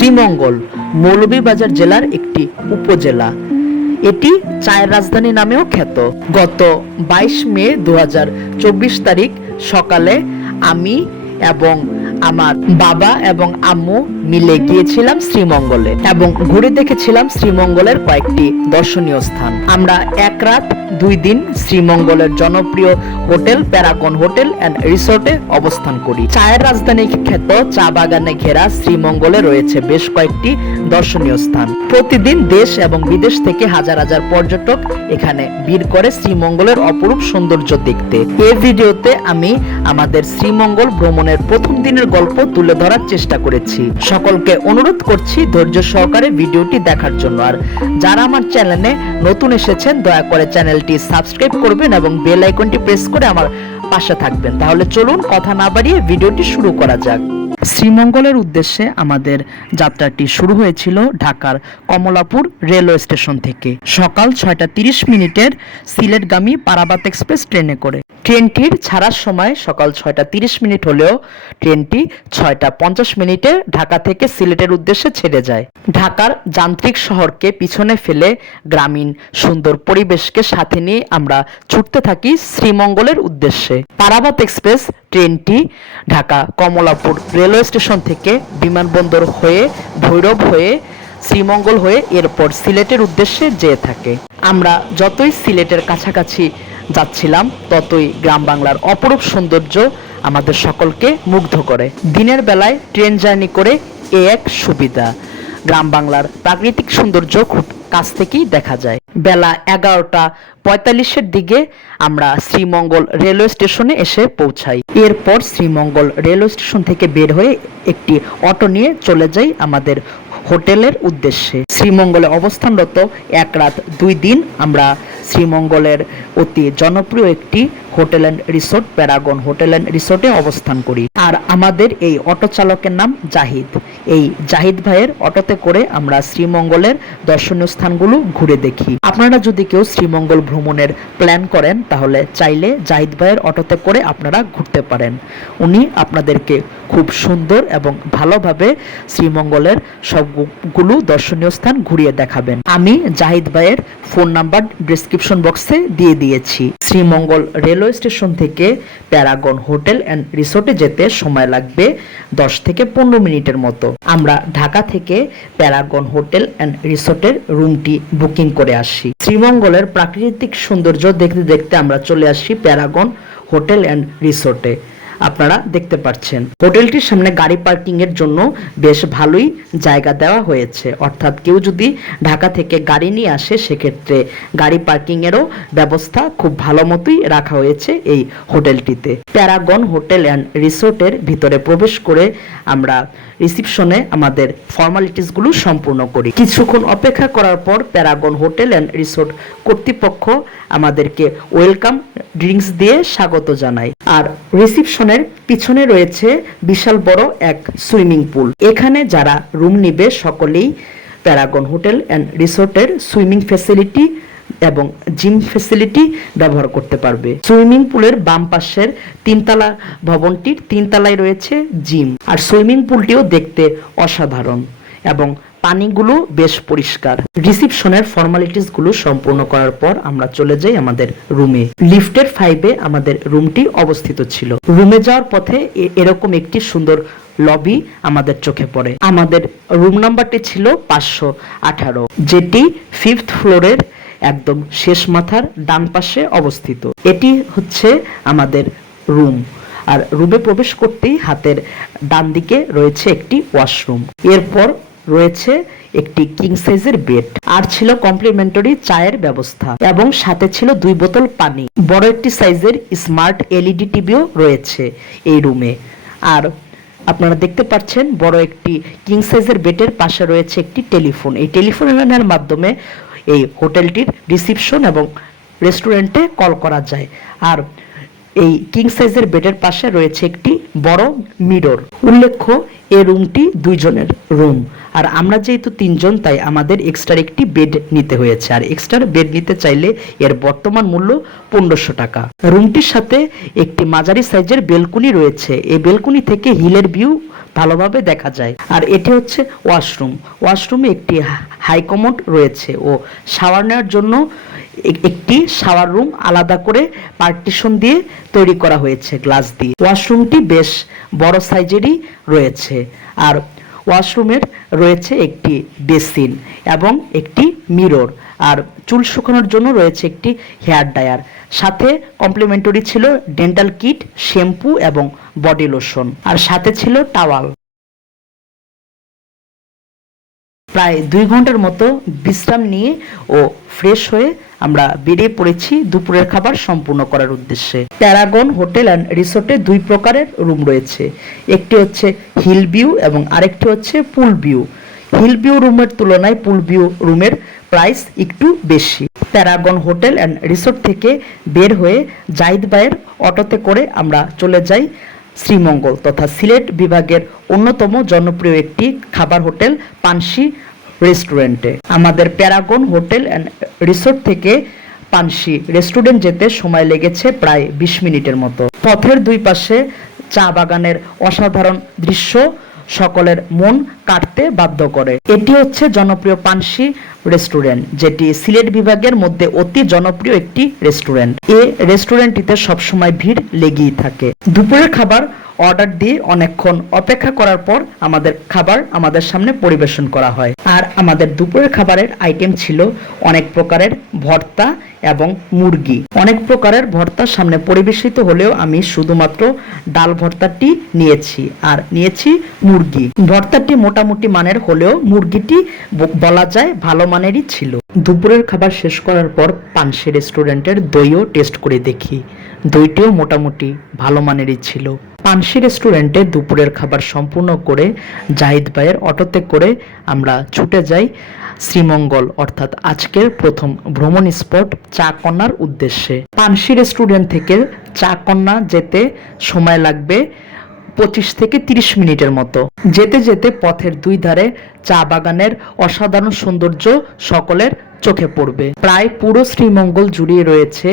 শ্রীমঙ্গল, মৌলভীবাজার জেলার একটি উপজেলা। এটি চায়ের রাজধানী নামেও খ্যাত। গত বাইশ মে দু হাজার চব্বিশ তারিখ সকালে আমি এবং আমার বাবা এবং আম্মু মিলে গিয়েছিলাম শ্রীমঙ্গলে এবং ঘুরে দেখেছিলাম শ্রীমঙ্গলের কয়েকটি দর্শনীয় স্থান। আমরা এক রাত, দুই দিন শ্রীমঙ্গলের জনপ্রিয় হোটেল প্যারাগন হোটেল অ্যান্ড রিসোর্টে অবস্থান করি। চায়ের রাজধানী খ্যাত চা বাগানে ঘেরা শ্রীমঙ্গলে রয়েছে বেশ কয়েকটি দর্শনীয় স্থান। প্রতিদিন দেশ এবং বিদেশ থেকে হাজার হাজার পর্যটক এখানে ভিড় করে শ্রীমঙ্গলের অপরূপ সৌন্দর্য দেখতে। এই ভিডিওতে আমি আমাদের শ্রীমঙ্গল ভ্রমণের প্রথম দিনের গল্প তুলে ধরার চেষ্টা করেছি। সকলকে অনুরোধ করছি ধৈর্য সহকারে ভিডিওটি দেখার জন্য। আর যারা আমার চ্যানেলে নতুন এসেছেন, দয়া করে চ্যানেলটি সাবস্ক্রাইব করবেন এবং বেল আইকনটি প্রেস করে আমার পাশে থাকবেন। তাহলে চলুন কথা না বাড়িয়ে ভিডিওটি শুরু করা যাক। শ্রীমঙ্গলের উদ্দেশ্যে আমাদের যাত্রাটি শুরু হয়েছিল ঢাকার কমলাপুর রেলওয়ে স্টেশন থেকে। সকাল ছয়টা তিরিশ মিনিটের সিলেটগামী পারাবাত এক্সপ্রেস ট্রেনে করে। ট্রেনটির ছাড়ার সময় সকাল ছয়টা তিরিশ মিনিট হলেও ট্রেনটি ছয়টা পঞ্চাশ মিনিটে ঢাকা থেকে সিলেটের উদ্দেশ্যে ছেড়ে যায়। ঢাকার যান্ত্রিক শহরকে পিছনে ফেলে গ্রামীণ সুন্দর পরিবেশকে সাথে নিয়ে আমরা ছুটতে থাকি শ্রীমঙ্গলের উদ্দেশ্যে। পারাবাত এক্সপ্রেস ট্রেনটি ঢাকা কমলাপুর রেলওয়ে স্টেশন থেকে বিমানবন্দর হয়ে ভৈরব হয়ে শ্রীমঙ্গল হয়ে এরপর সিলেটের উদ্দেশ্যে যেয়ে থাকে। আমরা যতই সিলেটের কাছাকাছি যাচ্ছিলাম, ততই গ্রাম বাংলার অপরূপ সৌন্দর্য আমাদের সকলকে মুগ্ধ করে। দিনের বেলায় ট্রেন জার্নি করে এ এক সুবিধা। গ্রাম বাংলার প্রাকৃতিক সৌন্দর্য খুব কাছ থেকেই দেখা যায়। বেলা এগারোটা পঁয়তাল্লিশের দিকে আমরা শ্রীমঙ্গল রেলওয়ে স্টেশনে এসে পৌঁছাই। এরপর শ্রীমঙ্গল রেলওয়ে স্টেশন থেকে বের হয়ে একটি অটো নিয়ে চলে যাই আমাদের হোটেলের উদ্দেশ্যে। শ্রীমঙ্গলে অবস্থানরত এক রাত দুই দিন আমরা শ্রীমঙ্গলের অতি জনপ্রিয় একটি hotel and resort, Paragon hotel and রিসোর্টে অবস্থান করি। আর আমাদের এই অটো চালকের নাম জাহিদ। এই জাহিদ ভাইয়ের অটোতে করে আমরা শ্রীমঙ্গলের দর্শনীয় স্থানগুলো ঘুরে দেখি। আপনারা যদি কেউ শ্রীমঙ্গল ভ্রমণের প্ল্যান করেন, তাহলে চাইলে জাহিদ ভাইয়ের অটোতে করে আপনারা ঘুরতে পারেন। উনি আপনাদেরকে খুব সুন্দর এবং ভালোভাবে শ্রীমঙ্গলের সবগুলো দর্শনীয় স্থান ঘুরিয়ে দেখাবেন। আমি জাহিদ ভাইয়ের ফোন নাম্বার ডিসক্রিপশন বক্সে দিয়ে দিয়েছি। শ্রীমঙ্গল রেলওয়ে স্টেশন থেকে প্যারাগন হোটেল অ্যান্ড রিসোর্টে যেতে সময় লাগবে দশ থেকে পনেরো মিনিটের মতো। আমরা ঢাকা থেকে প্যারাগন হোটেল অ্যান্ড রিসোর্টের রুমটি বুকিং করে আসি। শ্রীমঙ্গলের প্রাকৃতিক সৌন্দর্য দেখতে দেখতে আমরা চলে আসি প্যারাগন হোটেল অ্যান্ড রিসোর্টে। আপনারা দেখতে পাচ্ছেন। হোটেলটির সামনে গাড়ি পার্কিং এর জন্য বেশ ভালোই জায়গা দেওয়া হয়েছে। অর্থাৎ কেউ যদি ঢাকা থেকে গাড়ি নিয়ে আসে, সেক্ষেত্রে গাড়ি পার্কিং এরও ব্যবস্থা খুব ভালো মতোই রাখা হয়েছে এই হোটেলটিতে। প্যারাগন হোটেল অ্যান্ড রিসোর্টের ভিতরে প্রবেশ করে আমরা রিসিপশনে আমাদের ফর্মালিটিসগুলো সম্পূর্ণ করি। কিছুক্ষণ অপেক্ষা করার পর প্যারাগন হোটেল অ্যান্ড রিসোর্ট কর্তৃপক্ষ আমাদেরকে ওয়েলকাম ড্রিঙ্কস দিয়ে স্বাগত জানায় আর রিসিপশনের পিছনে রয়েছে বিশাল বড় এক সুইমিং পুল। এখানে যারা রুম নিবে সকলেই প্যারাগন হোটেল অ্যান্ড রিসোর্টের সুইমিং ফেসিলিটি এবং জিম ফেসিলিটি ব্যবহার করতে পারবে। সুইমিং পুলের বাম পাশের তিনতলা ভবনটির তিনতলায় রয়েছে জিম। আর সুইমিং পুলটিও দেখতে অসাধারণ এবং পানিগুলো বেশ পরিষ্কার। রিসিপশনের ফর্মালিটিসগুলো সম্পূর্ণ করার পর আমরা চলে যাই আমাদের রুমে লিফটের ফাইভে আমাদের রুমটি অবস্থিত ছিল। রুমে যাওয়ার পথে এরকম একটি সুন্দর লবি আমাদের চোখে পড়ে। আমাদের রুম নাম্বারটি ছিল পাঁচশো আঠারো, যেটি ফিফথ ফ্লোরের একদম শেষ মাথার ডান পাশে অবস্থিত। এটি হচ্ছে আমাদের রুম আর রুমে প্রবেশ করতেই হাতের ডান দিকে রয়েছে একটি ওয়াশরুম এরপর রয়েছে একটি কিং সাইজের বেড আর ছিল কমপ্লিমেন্টারি চায়ের ব্যবস্থা। এবং সাথে ছিল দুই বোতল পানি। বড় একটি সাইজের স্মার্ট এলইডি টিভিও রয়েছে এই রুমে আর আপনারা দেখতে পাচ্ছেন বড় একটি কিং সাইজের বেডের পাশে রয়েছে একটি টেলিফোন এই টেলিফোন টেলিফোনের মাধ্যমে এই হোটেলটির রিসিপশন এবং রেস্টুরেন্টে কল করা যায়। আর এই কিং সাইজের বেডের পাশে রয়েছে একটি বড় মিরর উল্লেখ্য, এই রুমটি দুইজনের রুম আর আমরা যেহেতু তিনজন, তাই আমাদের এক্সট্রা একটি বেড নিতে হয়েছে। আর এক্সট্রা বেড নিতে চাইলে এর বর্তমান মূল্য পনেরোশো টাকা। রুমটির সাথে একটি মাঝারি সাইজের বেলকুনি রয়েছে। এই বেলকুনি থেকে হিলের ভিউ ভালোভাবে দেখা যায়। আর এটি হচ্ছে ওয়াশরুম। ওয়াশরুমে একটি হাইকমোড রয়েছে ও শাওয়ার নেওয়ার জন্য একটি শাওয়ার রুম আলাদা করে পার্টিশন দিয়ে তৈরি করা হয়েছে গ্লাস দিয়ে। ওয়াশরুমটি বেশ বড় সাইজেরই রয়েছে। আর ওয়াশরুমের রয়েছে একটি বেসিন এবং একটি মিরর। আর চুল শুকানোর জন্য রয়েছে একটি হেয়ার ড্রায়ার। সাথে কমপ্লিমেন্টারি ছিল ডেন্টাল কিট, শ্যাম্পু এবং বডি লোশন। আর সাথে ছিল টাওয়াল। প্রায় দুই ঘণ্টার মতো বিশ্রাম নিয়ে ও ফ্রেশ হয়ে আমরা বেরিয়ে পড়েছি দুপুরের খাবার সম্পূর্ণ করার উদ্দেশ্যে। প্যারাগন হোটেল অ্যান্ড রিসোর্টে দুই প্রকারের রুম রয়েছে। একটি হচ্ছে হিল ভিউ এবং আরেকটি হচ্ছে পুল ভিউ হিল ভিউ রুমের তুলনায় পুল ভিউ রুমের প্রাইস একটু বেশি। প্যারাগন হোটেল অ্যান্ড রিসোর্ট থেকে বের হয়ে জাহিদ ভাইয়ের অটোতে করে আমরা চলে যাই শ্রীমঙ্গল তথা সিলেট বিভাগের অন্যতম জনপ্রিয় একটি খাবার হোটেল পানসি রেস্টুরেন্টে আমাদের প্যারাগন হোটেল অ্যান্ড রিসোর্ট থেকে পানসি রেস্টুরেন্ট যেতে সময় লেগেছে প্রায় বিশ মিনিটের মতো। পথের দুই পাশে চা বাগানের অসাধারণ দৃশ্য সকলের মন কাটতে বাধ্য করে। এটি হচ্ছে জনপ্রিয় পানসি রেস্টুরেন্ট, যেটি সিলেট বিভাগের মধ্যে অতি জনপ্রিয় একটি রেস্টুরেন্ট। এ রেস্টুরেন্টটিতে সবসময় ভিড় লেগেই থাকে। দুপুরের খাবার অর্ডার দিয়ে অনেকক্ষণ অপেক্ষা করার পর আমাদের খাবার আমাদের সামনে পরিবেশন করা হয়। আর আমাদের দুপুরের খাবারের আইটেম ছিল অনেক প্রকারের ভর্তা এবং মুরগি। অনেক প্রকারের ভর্তা সামনে পরিবেশিত হলেও আমি শুধুমাত্র ডাল ভর্তাটি নিয়েছি আর নিয়েছি মুরগি। ভর্তাটি মোটামুটি মানের হলেও মুরগিটি বলা যায় ভালো মানেরই ছিল। দুপুরের খাবার শেষ করার পর পানসি রেস্টুরেন্টের দইও টেস্ট করে দেখি। দইটিও মোটামুটি ভালো মানেরই ছিল। পানসি রেস্টুরেন্টে দুপুরের খাবার সম্পূর্ণ করে জাহিদ ভাইয়ের অটোতে করে আমরা ছুটে যাই শ্রীমঙ্গল, অর্থাৎ আজকের প্রথম ভ্রমণ স্পট চা কন্যার উদ্দেশ্যে। পানসি রেস্টুরেন্ট থেকে চা কন্যা যেতে সময় লাগবে পঁচিশ থেকে তিরিশ মিনিটের মতো। যেতে যেতে পথের দুই ধারে চা বাগানের অসাধারণ সৌন্দর্য সকলের চোখে পড়বে। প্রায় পুরো শ্রীমঙ্গল জুড়িয়ে রয়েছে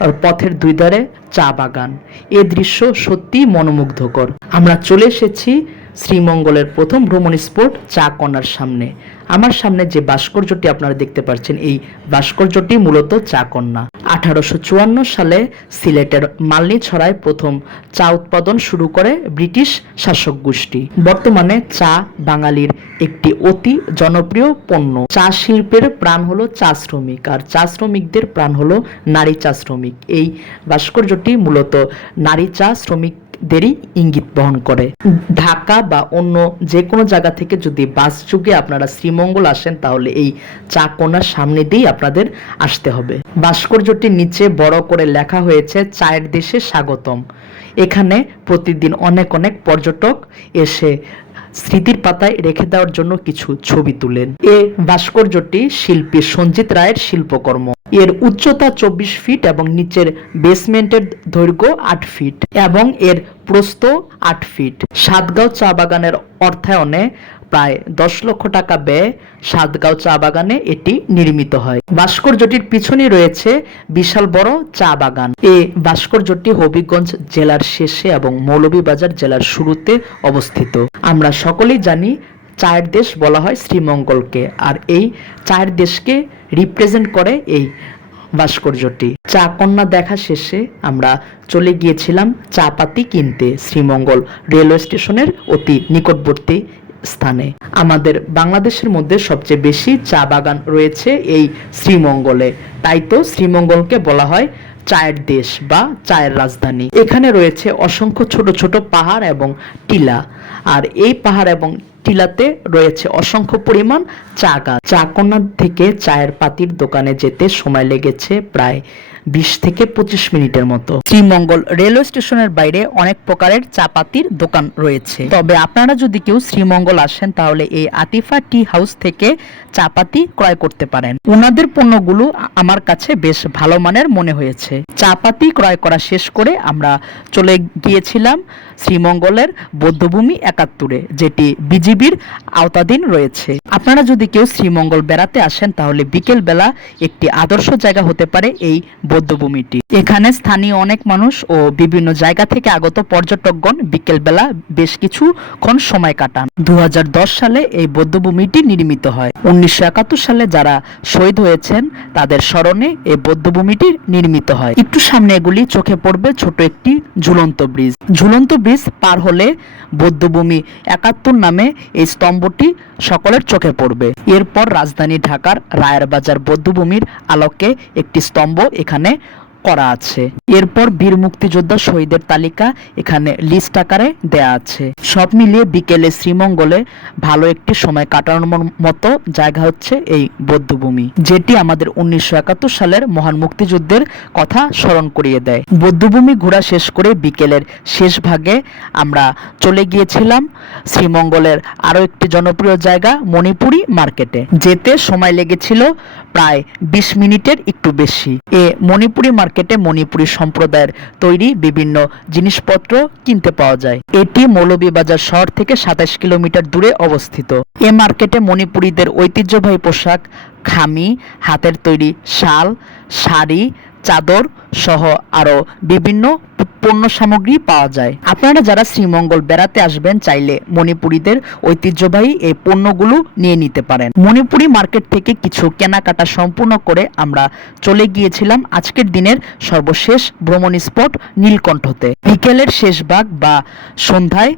আহ, পথের দুই ধারে চা বাগান। এ দৃশ্য সত্যি মনোমুগ্ধকর। আমরা চলে এসেছি শ্রীমঙ্গলের প্রথম ভ্রমণ স্পট চা কর্নার সামনে। আমার সামনে যে ভাস্কর্যটি আপনারা দেখতে পাচ্ছেন এই ভাস্কর্যটি মূলত চা কন্যা। আঠারোশো চুয়ান্ন সালে সিলেটের মালনি ছড়ায় প্রথম চা উৎপাদন শুরু করে ব্রিটিশ শাসক গোষ্ঠী। বর্তমানে চা বাঙালির একটি অতি জনপ্রিয় পণ্য। চা শিল্পের প্রাণ হলো চা শ্রমিক, আর চা শ্রমিকদের প্রাণ হলো নারী চা শ্রমিক। এই ভাস্কর্যটি মূলত নারী চা শ্রমিক দেরই ইঙ্গিত বহন করে। ঢাকা বা অন্য যে কোনো জায়গা থেকে যদি বাস যুগে আপনারা শ্রীমঙ্গল আসেন, তাহলে এই চা কোনার সামনে দিয়েই আপনাদের আসতে হবে। ভাস্কর্যটির নিচে বড় করে লেখা হয়েছে, চায়ের দেশে স্বাগতম। এখানে প্রতিদিন অনেক অনেক পর্যটক এসে স্মৃতির পাতায় রেখে দেওয়ার জন্য কিছু ছবি তুলেন। এ ভাস্কর্যটি শিল্পী সঞ্জিত রায়ের শিল্পকর্ম। এর উচ্চতা চব্বিশ ফিট এবং নিচের বেসমেন্টের দৈর্ঘ্য আট ফিট এবং এর প্রস্থ আট ফিট। সাতগাঁও চা বাগানের অর্থায়নে প্রায় দশ লক্ষ টাকা ব্যয়ে সাতগাঁও চা বাগানে এটি নির্মিত হয়। ভাস্কর্যটির পিছনে রয়েছে বিশাল বড় চা বাগান। এ ভাস্কর্যটি হবিগঞ্জ জেলার শেষে এবং মৌলভীবাজার জেলার শুরুতে অবস্থিত। আমরা সকলেই জানি চায়ের দেশ বলা হয় শ্রীমঙ্গলকে। আর এই চায়ের দেশকে রিপ্রেজেন্ট করে এই ভাস্কর্যটি। চা কন্যা দেখা শেষে আমরা চলে গিয়েছিলাম চা পাতি কিনতে শ্রীমঙ্গল রেলওয়ে স্টেশনের অতি নিকটবর্তী স্থানে। আমাদের বাংলাদেশের মধ্যে সবচেয়ে বেশি চা বাগান রয়েছে এই শ্রীমঙ্গলে। তাই তো শ্রীমঙ্গলকে বলা হয় চায়ের দেশ বা চায়ের রাজধানী। এখানে রয়েছে অসংখ্য ছোট ছোট পাহাড় এবং টিলা। আর এই পাহাড় এবং টিলাতে রয়েছে অসংখ্য পরিমাণ চা গাছ। চা কন্যা থেকে চায়ের পাতির দোকানে যেতে সময় লেগেছে প্রায় বিশ থেকে পঁচিশ মিনিটের মতো। শ্রীমঙ্গল রেলওয়ে স্টেশনের বাইরে অনেক প্রকারের চা পাতির দোকান রয়েছে। তবে আপনারা যদি কেউ শ্রীমঙ্গল আসেন, তাহলে এই আতিফা টি হাউস থেকে চাপাতি ক্রয় করতে পারেন। ওনাদের পণ্যগুলো আমার কাছে বেশ ভালো মানের মনে হয়েছে। চাপাতি ক্রয় করা শেষ করে আমরা চলে গিয়েছিলাম শ্রীমঙ্গলের বৌদ্ধভূমি একাত্তরে, যেটি বিজিবি বিজিবির আওতাধীন রয়েছে। আপনারা যদি কেউ শ্রীমঙ্গল বেড়াতে আসেন, তাহলে বিকেল বেলা একটি আদর্শ জায়গা হতে পারে এই বৌদ্ধভূমিটি। এখানে স্থানীয় অনেক মানুষ ও বিভিন্ন জায়গা থেকে আগত পর্যটকগণ বিকেল বেলা বেশ কিছুক্ষণ সময় কাটান। দু সালে এই বৌদ্ধভূমিটি নির্মিত হয়। উনিশশো একাত্তর সালে যারা শহীদ হয়েছেন, তাদের স্মরণে এই বৌদ্ধভূমিটি নির্মিত হয়। একটু সামনে এগুলি চোখে পড়বে ছোট একটি ঝুলন্ত ব্রিজ। ঝুলন্ত ব্রিজ পার হলে বৌদ্ধভূমি একাত্তর নামে এই স্তম্ভটি সকলের চোখে পড়বে। এরপর রাজধানী ঢাকার রায়ের বাজার বৌদ্ধভূমির আলোকে একটি স্তম্ভ এখানে করা আছে। এরপর বীর মুক্তিযোদ্ধা শহীদের তালিকা এখানে লিস্ট আকারে দেয়া আছে। সব মিলিয়ে বিকেলে শ্রীমঙ্গলে ভালো একটি সময় কাটানোর মতো জায়গা হচ্ছে এই বৌদ্ধভূমি, যেটি আমাদের উনিশশো একাত্তর সালের মহান মুক্তিযুদ্ধের কথা স্মরণ করিয়ে দেয়। বৌদ্ধভূমি ঘোরা শেষ করে বিকেলের শেষ ভাগে আমরা চলে গিয়েছিলাম শ্রীমঙ্গলের আরও একটি জনপ্রিয় জায়গা মণিপুরি মার্কেটে, যেতে সময় লেগেছিল প্রায় বিশ মিনিটের একটু বেশি। এ মণিপুরি মার্কেটে মণিপুরি সম্প্রদায়ের তৈরি বিভিন্ন জিনিসপত্র কিনতে পাওয়া যায়। এটি মৌলভীবাজার শহর থেকে সাতাশ কিলোমিটার দূরে অবস্থিত। এ মার্কেটে মণিপুরীদের ঐতিহ্যবাহী পোশাক, খামি, হাতের তৈরি শাল, শাড়ি, চাদর সহ আরও বিভিন্ন পণ্য সামগ্রী পাওয়া যায়। আপনারা যারা শ্রীমঙ্গল বেড়াতে আসবেন, চাইলে মণিপুরীদের ঐতিহ্যবাহী এই পণ্যগুলো নিয়ে নিতে পারেন। মণিপুরি মার্কেট থেকে কিছু কেনাকাটা সম্পূর্ণ করে আমরা চলে গিয়েছিলাম আজকের দিনের সর্বশেষ ভ্রমণ স্পট নীলকণ্ঠতে। বিকেলের শেষ ভাগ বা সন্ধ্যায়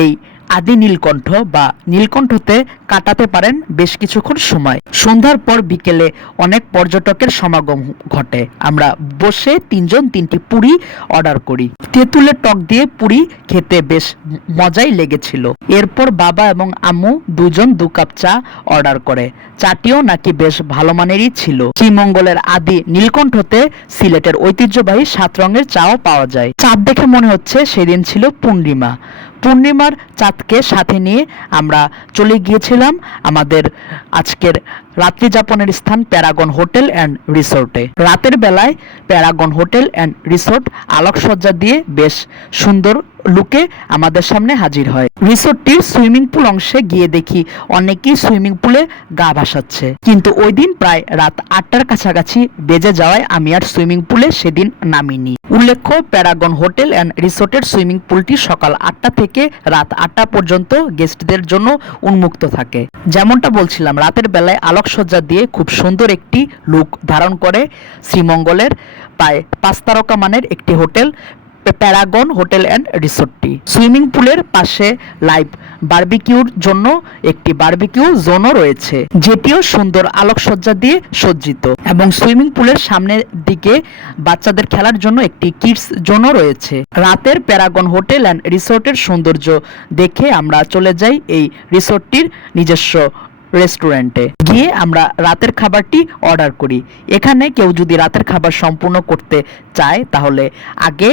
এই আদি নীলকণ্ঠ বা নীলকণ্ঠতে কাটাতে পারেন বেশ কিছুক্ষণ সময়। সন্ধ্যার পর বিকেলে অনেক পর্যটকের সমাগম ঘটে। আমরা বসে তিনজন তিনটি পুরি অর্ডার করি। তেঁতুলের টক দিয়ে পুরি খেতে বেশ মজাই লেগেছিল। এরপর বাবা এবং আম্মু দুজন দু কাপ চা অর্ডার করে। চাটিও নাকি বেশ ভালো মানেরই ছিল। শ্রীমঙ্গলের আদি নীলকণ্ঠতে সিলেটের ঐতিহ্যবাহী সাত রঙের চাও পাওয়া যায়। চাঁদ দেখে মনে হচ্ছে সেদিন ছিল পূর্ণিমা। পূর্ণিমার চাঁদকে সাথে নিয়ে আমরা চলে গিয়েছিলাম। আমাদের আজকের রাত্রি যাপনের স্থান প্যারাগন হোটেল অ্যান্ড রিসোর্টে। রাতের বেলায় প্যারাগন হোটেল অ্যান্ড রিসোর্ট আলোকসজ্জা দিয়ে বেশ সুন্দর লুকে আমাদের সামনে হাজির হয়। রিসোর্টটির সুইমিং পুল অংশে গিয়ে দেখি অনেকেই সুইমিং পুলে গা ভাসাচ্ছে। কিন্তু ওই দিন প্রায় রাত আটটার কাছাকাছি বেজে যাওয়ায় আমি আর সুইমিং পুলে সেদিন নামিনি। উল্লেখ্য, প্যারাগন হোটেল অ্যান্ড রিসোর্টের সুইমিং পুলটি সকাল আটটা থেকে রাত আটটা পর্যন্ত গেস্টদের জন্য উন্মুক্ত থাকে। যেমনটা বলছিলাম, রাতের বেলায় আলোকসজ্জা দিয়ে খুব সুন্দর একটি লুক ধারণ করে শ্রীমঙ্গলের প্রায় পাঁচ তারকা মানের একটি হোটেল, প্যারাগন হোটেল অ্যান্ড রিসোর্টটি। সুইমিং পুলের পাশে লাইভ বার্বিকিউর জন্য একটি বারবিকিউ জোনও রয়েছে, যেটিও সুন্দর আলোকসজ্জা দিয়ে সজ্জিত। এবং সুইমিং পুলের সামনের দিকে বাচ্চাদের খেলার জন্য একটি কিডস জোনও রয়েছে। রাতের প্যারাগন হোটেল অ্যান্ড রিসোর্টের সৌন্দর্য দেখে আমরা চলে যাই এই রিসোর্টটির নিজস্ব রেস্টুরেন্টে গিয়ে আমরা রাতের খাবারটি অর্ডার করি। এখানে কেউ যদি রাতের খাবার সম্পূর্ণ করতে চায়, তাহলে আগে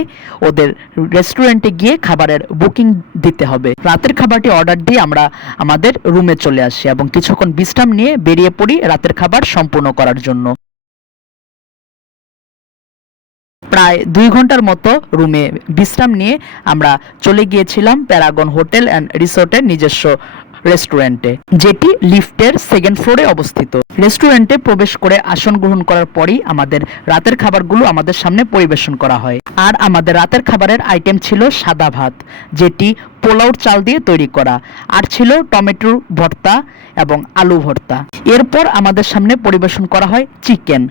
ওদের রেস্টুরেন্টে গিয়ে খাবারের বুকিং দিতে হবে। রাতের খাবারটি অর্ডার দিয়ে আমরা আমাদের রুমে চলে আসি এবং কিছুক্ষণ বিশ্রাম নিয়ে বেরিয়ে পড়ি রাতের খাবার সম্পূর্ণ করার জন্য। প্রায় দুই ঘণ্টার মতো রুমে বিশ্রাম নিয়ে আমরা চলে গিয়েছিলাম প্যারাগন হোটেল অ্যান্ড রিসোর্টের নিজস্ব রেস্টুরেন্টে, যেটি লিফটের সেকেন্ড ফ্লোরে অবস্থিত। রেস্টুরেন্টে প্রবেশ করে আসন গ্রহণ করার পরই আমাদের রাতের খাবারগুলো আমাদের সামনে পরিবেশন করা হয়। আর আমাদের রাতের খাবারের আইটেম ছিল সাদা ভাত, যেটি পোলাওর চাল দিয়ে তৈরি করা। আর ছিল টমেটোর ভর্তা এবং আলু ভর্তা। এরপর আমাদের সামনে পরিবেশন করা হয় চিকেন।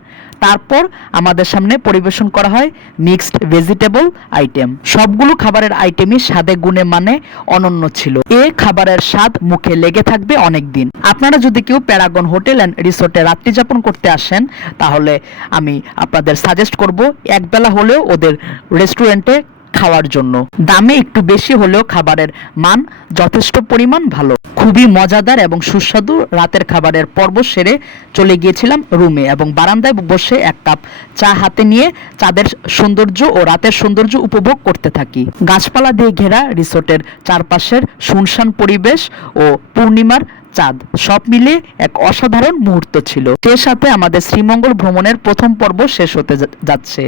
তারপর আমাদের সামনে পরিবেশন করা হয় মিক্সড ভেজিটেবল আইটেম। সবগুলো খাবারের আইটেমই স্বাদে গুণে মানে অনন্য ছিল। এ খাবারের স্বাদ মুখে লেগে থাকবে অনেক দিন আপনারা যদি কেউ প্যারাগন হোটেল অ্যান্ড রিসোর্টে রাত্রি যাপন করতে আসেন, তাহলে আমি আপনাদের সাজেস্ট করব, একবেলা হলেও ওদের রেস্টুরেন্টে খাওয়ার জন্য। দামে একটু বেশি হলেও খাবারের মান যথেষ্ট পরিমাণ ভালো। খুবই মজাদার এবং সুস্বাদু রাতের খাবারের পর্ব সেরে চলে গিয়েছিলাম রুমে এবং বারান্দায় বসে এক কাপ চা হাতে নিয়ে চাঁদের সৌন্দর্য ও রাতের সৌন্দর্য উপভোগ করতে থাকি। গাছপালা দিয়ে ঘেরা রিসোর্টের চারপাশের শুনশান পরিবেশ ও পূর্ণিমার চাঁদ। সব মিলে এক অসাধারণ মুহূর্ত ছিল। সে সাথে আমাদের শ্রীমঙ্গল ভ্রমণের প্রথম পর্ব শেষ হতে যাচ্ছে।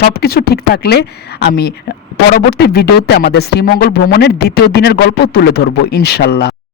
সব কিছু ঠিক থাকলে আমি পরবর্তী ভিডিওতে আমাদের শ্রীমঙ্গল ভ্রমণের দ্বিতীয় দিনের গল্প তুলে ধরবো, ইনশাল্লাহ।